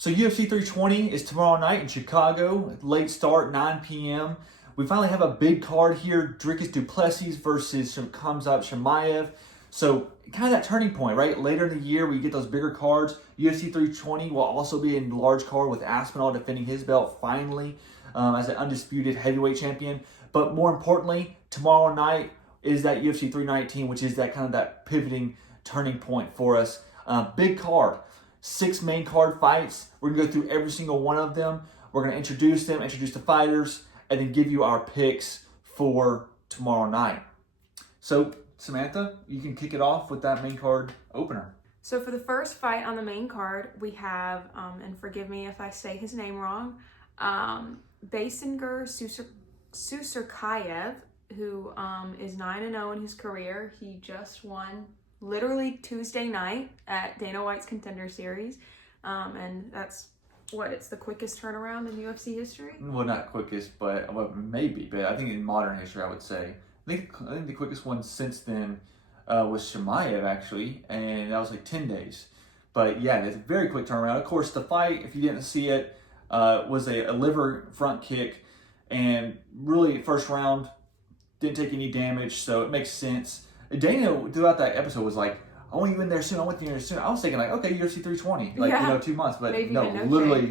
So UFC 320 is tomorrow night in Chicago. Late start, 9 p.m. We finally have a big card here. Du Plessis versus Chimaev. So kind of that turning point, right? Later in the year, we get those bigger cards. UFC 320 will also be a large card with Aspinall defending his belt finally as an undisputed heavyweight champion. But more importantly, tomorrow night is that UFC 319, which is that kind of that pivoting turning point for us. Big card. 6 main card fights. We're going to go through every single one of them. We're going to introduce them, introduce the fighters, and then give you our picks for tomorrow night. So, Samantha, you can kick it off with that main card opener. So for the first fight on the main card, we have, and forgive me if I say his name wrong, Basinger Susurkayev, who is 9-0 in his career. He just won literally Tuesday night at Dana White's Contender Series. And that's it's the quickest turnaround in UFC history? Well, not quickest, but maybe. But I think in modern history, I would say. I think the quickest one since then was Chimaev, actually, and that was like 10 days. But yeah, it's a very quick turnaround. Of course, the fight, if you didn't see it, was a liver front kick, and really first round didn't take any damage, so it makes sense. Dana throughout that episode was like, I want you in there soon. I want you in there soon. I was thinking like, okay, UFC 320, 2 months, but maybe no, literally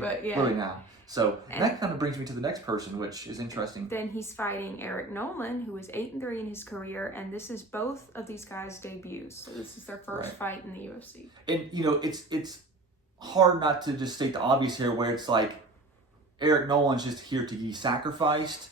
now. So that kind of brings me to the next person, which is interesting. Then he's fighting Eric Nolan, who is 8-3 in his career, and this is both of these guys' debuts. So this is their first fight in the UFC. And it's hard not to just state the obvious here, where it's like Eric Nolan's just here to be sacrificed.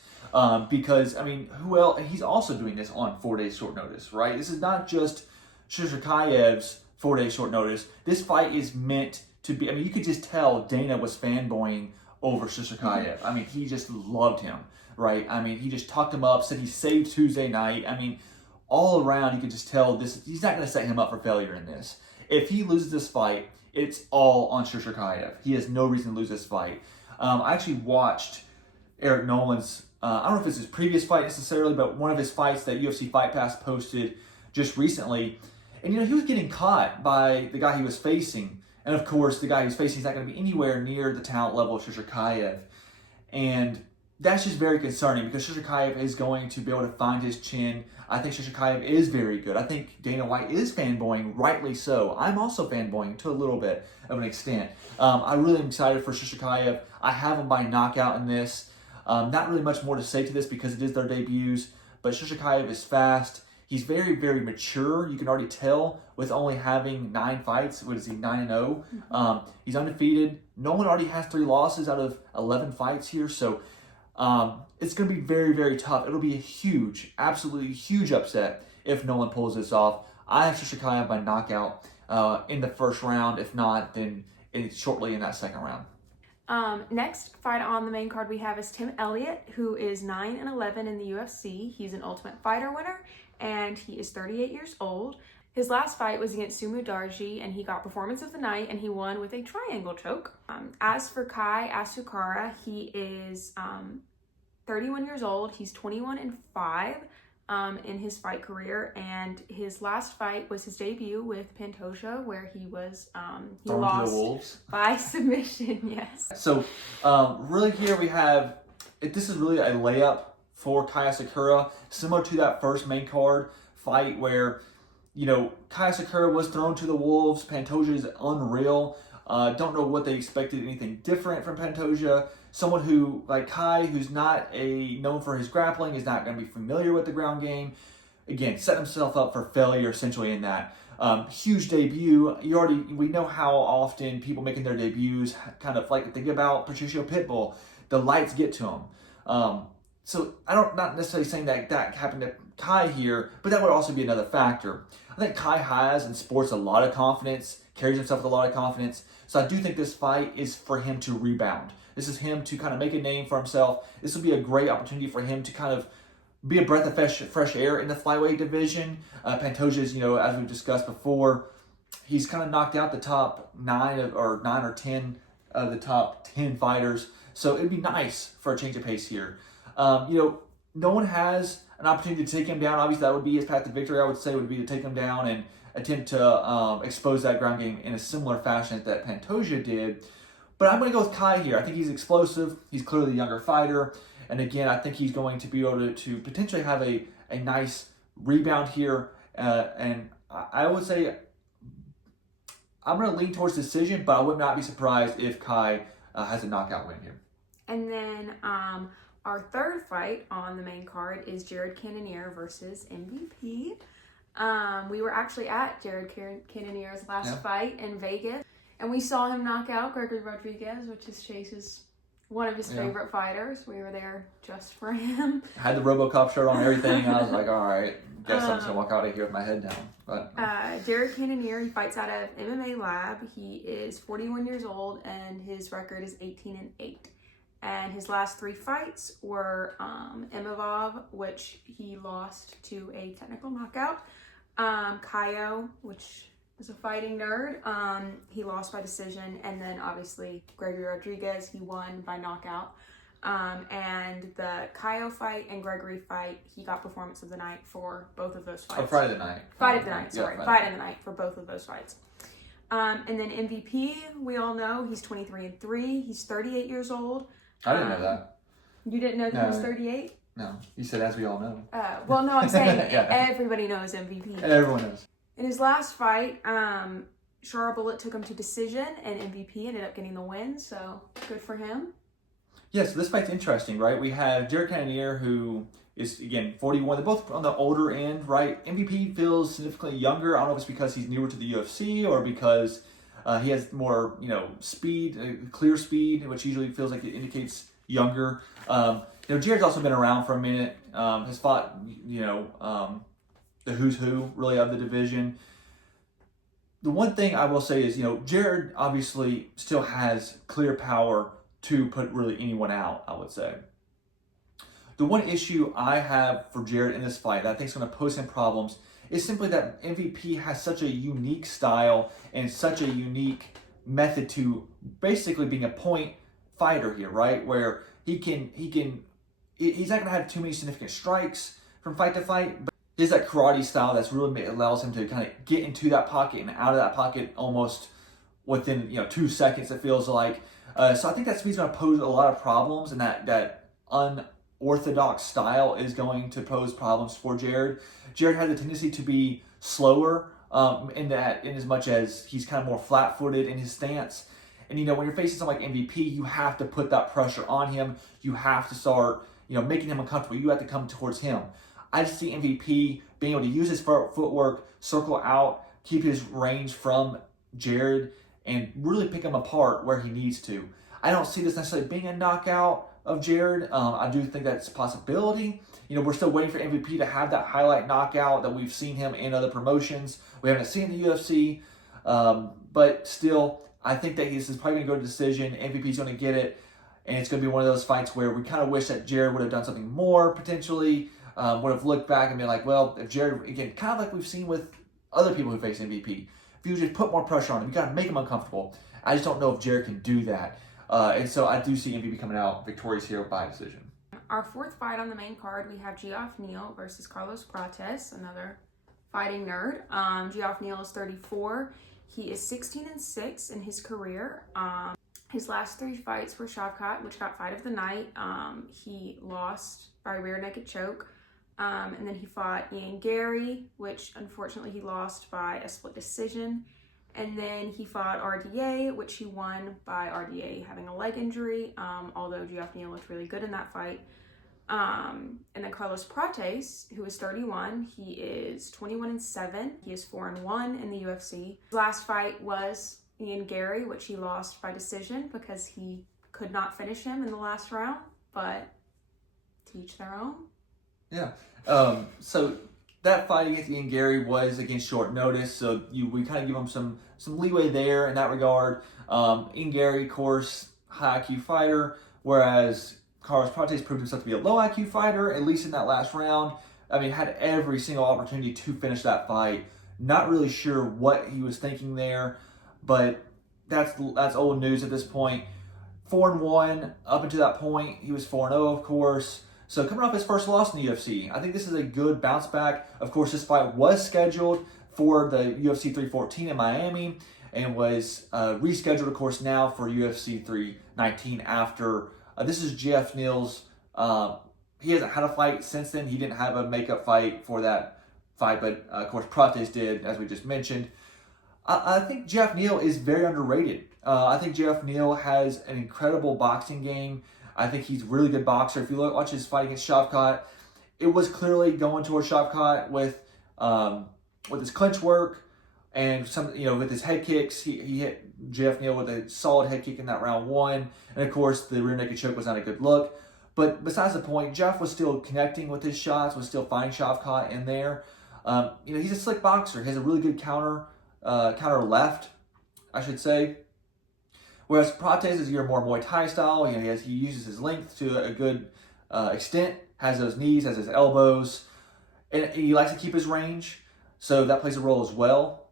Because, I mean, who else? And he's also doing this on 4 days short notice, right? This is not just Susurkayev's 4 days short notice. This fight is meant to be, I mean, you could just tell Dana was fanboying over Susurkayev. I mean, he just loved him, right? I mean, he just talked him up, said he saved Tuesday night. I mean, all around, you could just tell he's not going to set him up for failure in this. If he loses this fight, it's all on Susurkayev. He has no reason to lose this fight. I actually watched Eric Nolan's, I don't know if it's his previous fight necessarily, but one of his fights that UFC Fight Pass posted just recently. And, he was getting caught by the guy he was facing. And, of course, the guy he was facing is not going to be anywhere near the talent level of Susurkayev. And that's just very concerning because Susurkayev is going to be able to find his chin. I think Susurkayev is very good. I think Dana White is fanboying, rightly so. I'm also fanboying to a little bit of an extent. I really am excited for Susurkayev. I have him by knockout in this. Not really much more to say to this because it is their debuts, but Susurkayev is fast. He's very, very mature. You can already tell with only having 9 fights. What is he, 9-0? He's undefeated. Nolan already has 3 losses out of 11 fights here, so it's going to be very, very tough. It'll be a huge, absolutely huge upset if Nolan pulls this off. I have Susurkayev by knockout in the first round. If not, then it's shortly in that second round. Next fight on the main card we have is Tim Elliott, who is 9-11 in the UFC. He's an Ultimate Fighter winner, and he is 38 years old. His last fight was against Sumu Darji, and he got Performance of the Night, and he won with a triangle choke. As for Kai Asukara, he is 31 years old. He's 21-5 in his fight career, and his last fight was his debut with Pantoja, where he was he lost to the Wolves by submission. Yes. So really here we have this is really a layup for Kai Asakura, similar to that first main card fight where Kai Asakura was thrown to the Wolves. Pantoja is unreal. Don't know what they expected, anything different from Pantoja. Someone who, like Kai, who's not known for his grappling, is not going to be familiar with the ground game. Again, set himself up for failure essentially in that. Huge debut. We know how often people making their debuts kind of like think about Patricio Pitbull. The lights get to him. So not necessarily saying that happened to Kai here, but that would also be another factor. I think Kai has and sports a lot of confidence, carries himself with a lot of confidence. So I do think this fight is for him to rebound. This is him to kind of make a name for himself. This will be a great opportunity for him to kind of be a breath of fresh air in the flyweight division. Pantoja is, as we've discussed before, he's kind of knocked out the top 9 or 10 of the top 10 fighters. So it'd be nice for a change of pace here. No one has an opportunity to take him down. Obviously, that would be his path to victory, I would say, would be to take him down and attempt to expose that ground game in a similar fashion that Pantoja did. But I'm going to go with Kai here. I think he's explosive. He's clearly the younger fighter. And again, I think he's going to be able to potentially have a nice rebound here. And I would say I'm going to lean towards decision, but I would not be surprised if Kai has a knockout win here. And then our third fight on the main card is Jared Cannonier versus MVP. We were actually at Jared Cannonier's last fight in Vegas, and we saw him knock out Gregory Rodriguez, which is Chase's one of his favorite fighters. We were there just for him. I had the RoboCop shirt on and everything, and I was like, all right, guess I'm just going to walk out of here with my head down. But Jared Cannonier, he fights out of MMA Lab. He is 41 years old, and his record is 18-8. And his last 3 fights were Imavov, which he lost to a technical knockout. Kaio, which is a fighting nerd, he lost by decision. And then obviously Gregory Rodriguez, he won by knockout. And the Kaio fight and Gregory fight, he got performance of the night for both of those fights. Oh, Friday the night. Fight of the night, sorry. Fight of the night for both of those fights. And then MVP, we all know he's 23-3. He's 38 years old. I didn't know that. You didn't know that he was 38? No. You said as we all know. Well, no, I'm saying everybody knows MVP. Everyone knows. In his last fight, Shara Bullet took him to decision, and MVP ended up getting the win, so good for him. Yeah, so this fight's interesting, right? We have Jared Cannonier, who is, again, 41. They're both on the older end, right? MVP feels significantly younger. I don't know if it's because he's newer to the UFC or because he has more, speed, clear speed, which usually feels like it indicates younger. Jared's also been around for a minute. Has fought, the who's who, really, of the division. The one thing I will say is, Jared obviously still has clear power to put really anyone out, I would say. The one issue I have for Jared in this fight that I think is going to pose him problems is simply that MVP has such a unique style and such a unique method to basically being a point fighter here, right? Where he's not going to have too many significant strikes from fight to fight, but there's that karate style that's really allows him to kind of get into that pocket and out of that pocket almost within 2 seconds, it feels like. So I think that speed's going to pose a lot of problems, and that unorthodox style is going to pose problems for Jared. Jared has a tendency to be slower in as much as he's kind of more flat-footed in his stance. And when you're facing someone like MVP, you have to put that pressure on him. You have to start making him uncomfortable. You have to come towards him. I just see MVP being able to use his footwork, circle out, keep his range from Jared, and really pick him apart where he needs to. I don't see this necessarily being a knockout of Jared. I do think that's a possibility. We're still waiting for MVP to have that highlight knockout that we've seen him in other promotions. We haven't seen the UFC, but still, I think that this is probably going to go to decision. MVP's going to get it, and it's going to be one of those fights where we kind of wish that Jared would have done something more, potentially, would have looked back and been like, well, if Jared, again, kind of like we've seen with other people who face MVP, if you just put more pressure on him, you got to make him uncomfortable. I just don't know if Jared can do that. And so I do see MVP coming out victorious here by decision. Our fourth fight on the main card, we have Geoff Neal versus Carlos Prates, another fighting nerd. Geoff Neal is 34. He is 16-6 in his career. His last 3 fights were Shavkat, which got fight of the night. He lost by rear naked choke. And then he fought Ian Gary, which unfortunately he lost by a split decision. And then he fought RDA, which he won by RDA having a leg injury, although Geoff Neal looked really good in that fight. And then Carlos Prates, who is 31, he is 21-7. He is 4-1 in the UFC. His last fight was Ian Gary, which he lost by decision because he could not finish him in the last round, but to each their own. Yeah. So that fight against Ian Gary was against short notice, so we kind of give him some leeway there in that regard. Ian Gary, of course, high IQ fighter, whereas Carlos Prates proved himself to be a low IQ fighter, at least in that last round. I mean, had every single opportunity to finish that fight. Not really sure what he was thinking there, but that's old news at this point. 4-1 up until that point. He was 4-0, of course. So coming off his first loss in the UFC, I think this is a good bounce back. Of course, this fight was scheduled for the UFC 314 in Miami, and was rescheduled, of course, now for UFC 319 after this is Jeff Neal's. He hasn't had a fight since then. He didn't have a makeup fight for that fight, but of course, Prates did, as we just mentioned. I think Jeff Neal is very underrated. I think Jeff Neal has an incredible boxing game. I think he's a really good boxer. If you watch his fight against Shavkat, it was clearly going towards Shavkat with his clinch work and with his head kicks. He hit Jeff Neal with a solid head kick in that round 1, and of course the rear naked choke was not a good look. But besides the point, Jeff was still connecting with his shots, was still finding Shavkat in there. He's a slick boxer. He has a really good counter left, I should say. Whereas Prates is your more Muay Thai style. He uses his length to a good extent, has those knees, has his elbows, and he likes to keep his range. So that plays a role as well.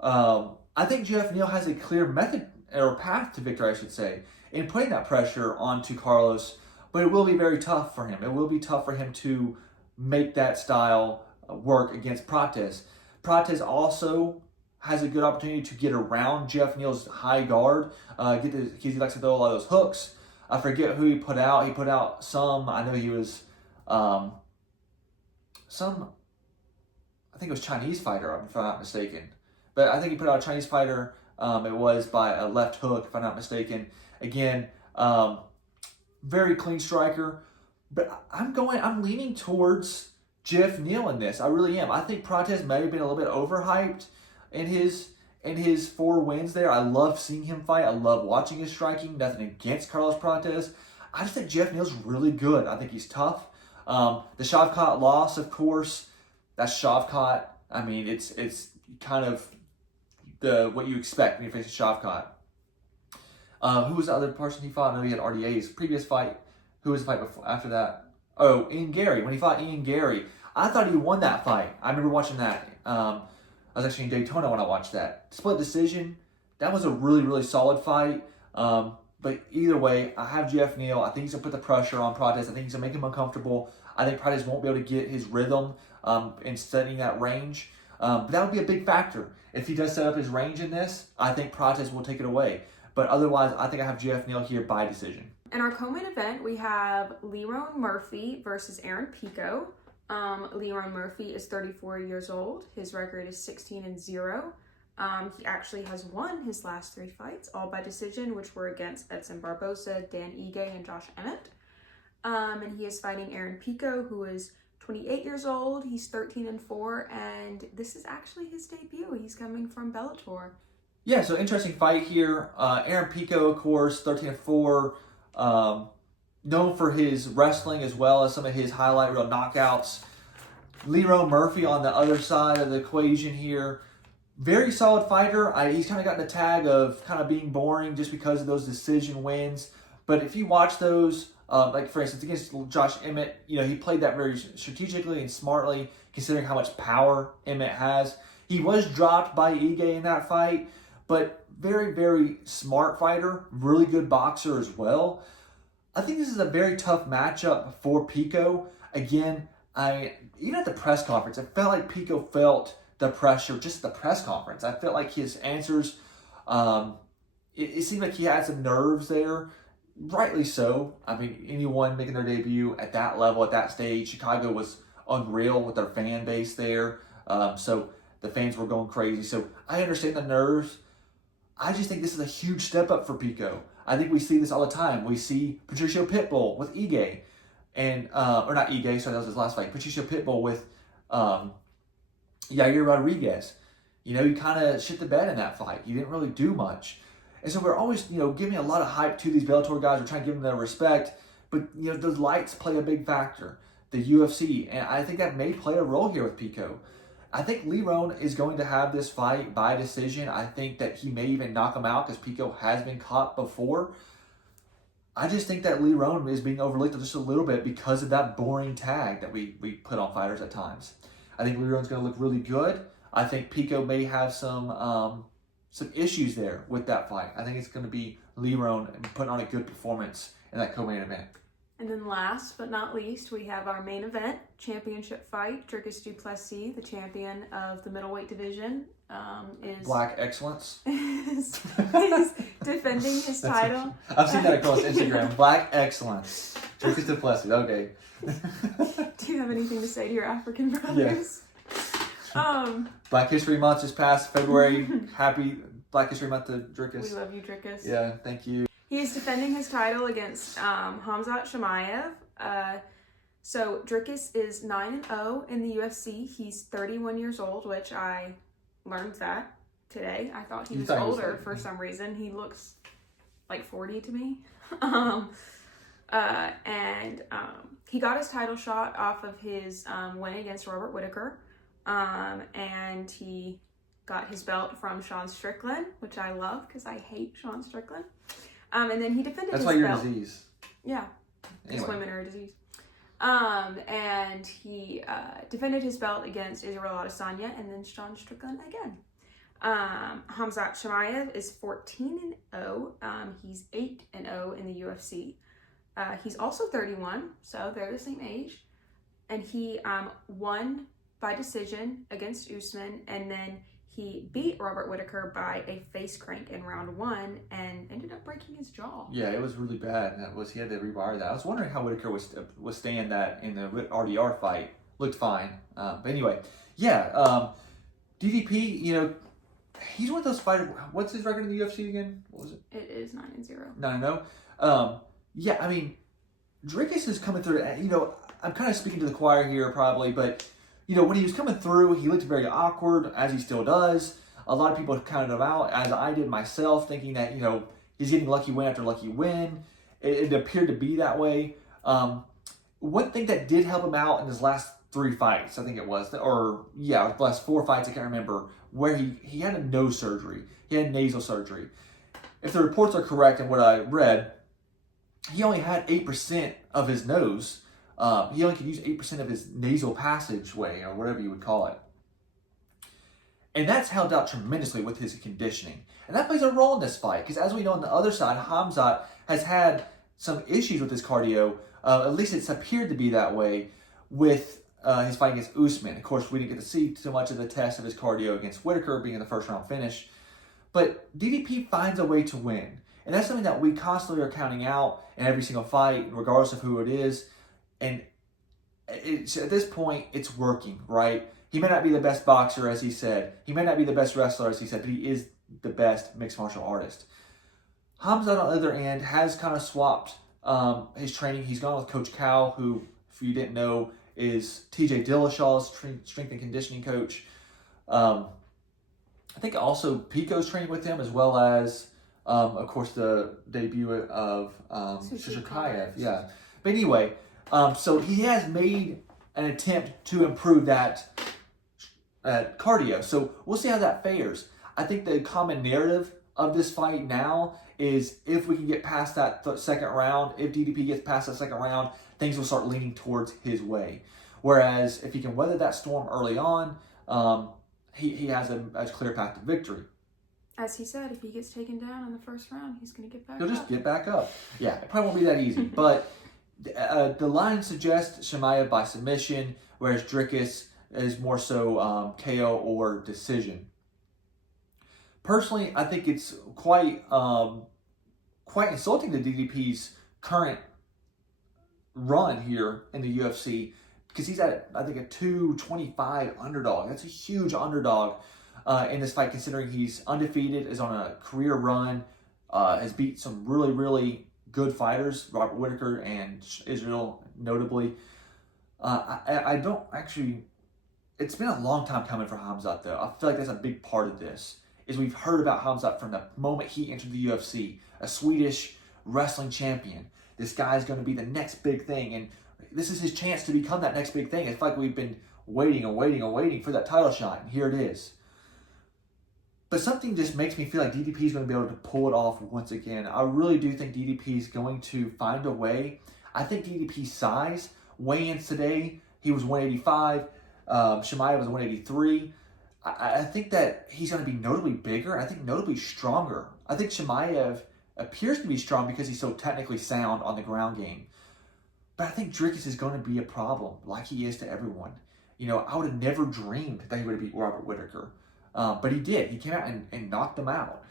I think Jeff Neal has a clear method or path to victory, I should say, in putting that pressure onto Carlos. But it will be very tough for him. It will be tough for him to make that style work against Prates. Prates also has a good opportunity to get around Jeff Neal's high guard. He likes to throw a lot of those hooks. I forget who he put out. He put out some. I know he was I think it was Chinese fighter, if I'm not mistaken. But I think he put out a Chinese fighter. It was by a left hook, if I'm not mistaken. Again, very clean striker. But I'm leaning towards Jeff Neal in this. I really am. I think Prates may have been a little bit overhyped in his 4 wins there. I love seeing him fight. I love watching his striking. Nothing against Carlos Prates. I just think Jeff Neal's really good. I think he's tough. The Shavkat loss, of course, that's Shavkat. I mean, it's kind of what you expect when you face a Shavkat. Who was the other person he fought? I know he had RDA's previous fight. Who was the fight before after that? Oh, Ian Gary. When he fought Ian Gary, I thought he won that fight. I remember watching that. I was actually in Daytona when I watched that. Split decision. That was a really, really solid fight. But either way, I have Jeff Neal. I think he's going to put the pressure on Prates. I think he's going to make him uncomfortable. I think Prates won't be able to get his rhythm in setting that range. But that would be a big factor. If he does set up his range in this, I think Prates will take it away. But otherwise, I think I have Jeff Neal here by decision. In our co-main event, we have Lerone Murphy versus Aaron Pico. Lerone Murphy is 34 years old. His record is 16-0. He actually has won his last 3 fights, all by decision, which were against Edson Barbosa, Dan Ige, and Josh Emmett. And he is fighting Aaron Pico, who is 28 years old. He's 13-4, and this is actually his debut. He's coming from Bellator. Yeah, so interesting fight here. Aaron Pico, of course, 13-4, known for his wrestling as well as some of his highlight reel knockouts. Lerone Murphy on the other side of the equation here. Very solid fighter. He's kind of gotten the tag of kind of being boring just because of those decision wins. But if you watch those, like for instance against Josh Emmett, he played that very strategically and smartly, considering how much power Emmett has. He was dropped by Ige in that fight, but very, very smart fighter, really good boxer as well. I think this is a very tough matchup for Pico. Again, even at the press conference, I felt like Pico felt the pressure just at the press conference. I felt like his answers, it seemed like he had some nerves there. Rightly so. I mean, anyone making their debut at that level, at that stage, Chicago was unreal with their fan base there. So the fans were going crazy. So I understand the nerves. I just think this is a huge step up for Pico. I think we see this all the time. We see Patricio Pitbull with Ige, and or not Ige, sorry, that was his last fight. Patricio Pitbull with Yair Rodriguez. He kind of shit the bed in that fight. He didn't really do much. And so we're always, giving a lot of hype to these Bellator guys. We're trying to give them their respect. But, those lights play a big factor. The UFC. And I think that may play a role here with Pico. I think Lerone is going to have this fight by decision. I think that he may even knock him out because Pico has been caught before. I just think that Lerone is being overlooked just a little bit because of that boring tag that we put on fighters at times. I think Lerone's going to look really good. I think Pico may have some issues there with that fight. I think it's going to be Lerone putting on a good performance in that co-main event. And then last but not least, we have our main event championship fight. Dricus du Plessis, the champion of the middleweight division, is Black Excellence. is defending his title. I've seen that across Instagram. Black Excellence. Dricus du Plessis. Okay. Do you have anything to say to your African brothers? Black History Month just passed February. Happy Black History Month to Dricus. We love you, Dricus. Yeah, thank you. He is defending his title against Khamzat Chimaev. So Dricus is 9-0 in the UFC. He's 31 years old, which I learned that today. I thought he was older for some reason. He looks like 40 to me. He got his title shot off of his win against Robert Whittaker. And he got his belt from Sean Strickland, which I love because I hate Sean Strickland. And then he defended his belt. That's why you're a disease. Yeah. Because Anyway. women are a disease. And he defended his belt against Israel Adesanya and then Sean Strickland again. Khamzat Chimaev is 14-0. He's 8-0 in the UFC. He's also 31, so they're the same age. And he won by decision against Usman, and then he beat Robert Whittaker by a face crank in round 1 and ended up breaking his jaw. Yeah, it was really bad. He had to rewire that. I was wondering how Whittaker was staying that in the RDR fight. Looked fine. But anyway, yeah, DDP, he's one of those fighters. What's his record in the UFC again? What was it? It is 9-0. 9-0. Yeah, I mean, Dricus is coming through. I'm kind of speaking to the choir here probably, but when he was coming through, he looked very awkward, as he still does. A lot of people counted him out, as I did myself, thinking that, he's getting lucky win after lucky win. It appeared to be that way. One thing that did help him out in his last 3 fights, I think it was, the last 4 fights, I can't remember, where he had a nose surgery. He had nasal surgery. If the reports are correct and what I read, he only had 8% of his nose. He only could use 8% of his nasal passageway, or whatever you would call it. And that's helped out tremendously with his conditioning. And that plays a role in this fight, because as we know on the other side, Khamzat has had some issues with his cardio. At least it's appeared to be that way with his fight against Usman. Of course, we didn't get to see too much of the test of his cardio against Whittaker, being in the first round finish. But DDP finds a way to win. And that's something that we constantly are counting out in every single fight, regardless of who it is. And at this point, it's working, right? He may not be the best boxer, as he said. He may not be the best wrestler, as he said, but he is the best mixed martial artist. Khamzat, on the other end, has kind of swapped his training. He's gone with Coach Cal, who, if you didn't know, is TJ Dillashaw's strength and conditioning coach. I think also Pico's training with him, as well as, of course, the debut of Chimaev. Yeah. But anyway, so he has made an attempt to improve that cardio. So we'll see how that fares. I think the common narrative of this fight now is if we can get past that second round, if DDP gets past that second round, things will start leaning towards his way. Whereas if he can weather that storm early on, he has a clear path to victory. As he said, if he gets taken down in the first round, he's going to get back He'll up. just get back up. Yeah, it probably won't be that easy. But the line suggests Chimaev by submission, whereas Dricus is more so KO or decision. Personally, I think it's quite insulting to DDP's current run here in the UFC, because he's at, I think, a 225 underdog. That's a huge underdog in this fight, considering he's undefeated, is on a career run, has beat some really, really good fighters, Robert Whittaker and Israel, notably. I don't actually... It's been a long time coming for Khamzat, though. I feel like that's a big part of this, is we've heard about Khamzat from the moment he entered the UFC, a Swedish wrestling champion. This guy's going to be the next big thing, and this is his chance to become that next big thing. It's like we've been waiting for that title shot, and here it is. But something just makes me feel like DDP is going to be able to pull it off once again. I really do think DDP is going to find a way. I think DDP's size, weigh-ins today, he was 185, Chimaev was 183. I think that he's going to be notably bigger. I think notably stronger. I think Chimaev appears to be strong because he's so technically sound on the ground game. But I think Dricus is going to be a problem, like he is to everyone. You know, I would have never dreamed that he would have beat Robert Whittaker. But he did. He came out and knocked him out.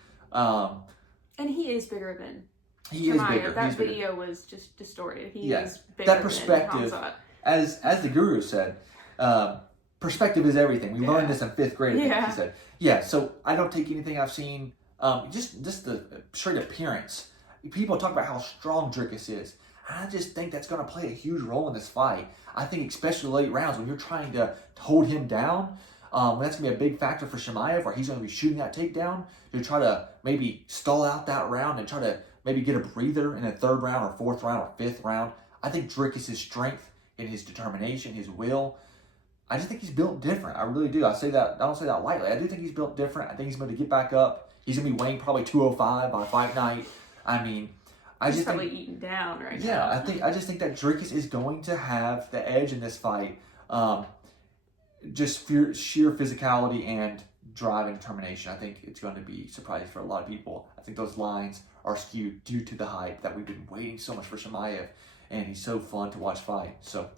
And he is bigger than He is bigger. That He's bigger. video was just distorted. He Yeah. is bigger That perspective, than Hamzat. as the guru said, perspective is everything. We learned this in 5th grade, I think he said. Yeah, so I don't take anything I've seen, just the straight appearance. People talk about how strong Dricus is. I just think that's going to play a huge role in this fight. I think especially late rounds when you're trying to hold him down, that's going to be a big factor for Chimaev, where he's going to be shooting that takedown to try to maybe stall out that round and try to maybe get a breather in the 3rd round or 4th round or 5th round. I think Dricus' strength and his determination, his will, I just think he's built different. I really do. I don't say that lightly. I do think he's built different. I think he's going to get back up. He's going to be weighing probably 205 by fight night. I mean, He's probably eating down right now. Yeah, I just think that Dricus is going to have the edge in this fight. Just sheer physicality and drive and determination. I think it's going to be surprising for a lot of people. I think those lines are skewed due to the hype that we've been waiting so much for Chimaev, and he's so fun to watch fight. So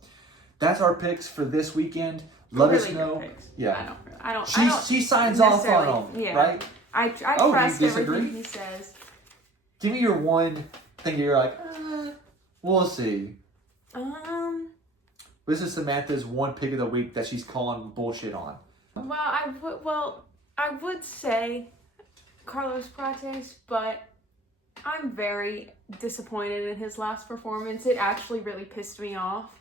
that's our picks for this weekend. Let us know. Yeah, I don't. She signs off on them, right? I trust everything he says. Give me your one thing you're like, we'll see. This is Samantha's one pick of the week that she's calling bullshit on. Well, I would say Carlos Prates, but I'm very disappointed in his last performance. It actually really pissed me off.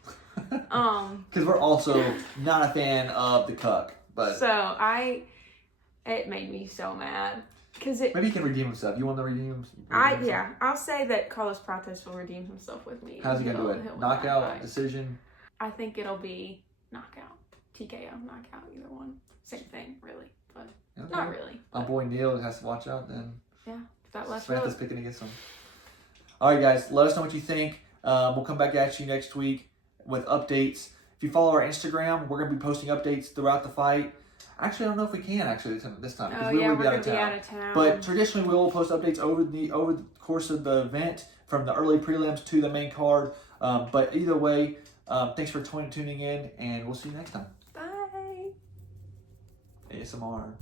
Because we're also not a fan of the cuck, but so it made me so mad. Maybe he can redeem himself. You want to redeem himself? I'll say that Carlos Prates will redeem himself with me. How's he gonna do it? Knockout, decision? I think it'll be knockout, TKO, knockout, either one. Same thing, really, but not really. My boy Neil has to watch out then. Yeah, that last Samantha's picking against him. All right, guys, let us know what you think. We'll come back at you next week with updates. If you follow our Instagram, we're gonna be posting updates throughout the fight. Actually, I don't know if we can this time because we're gonna be out of town. But traditionally, we will post updates over the course of the event, from the early prelims to the main card. But either way, thanks for tuning in, and we'll see you next time. Bye. ASMR.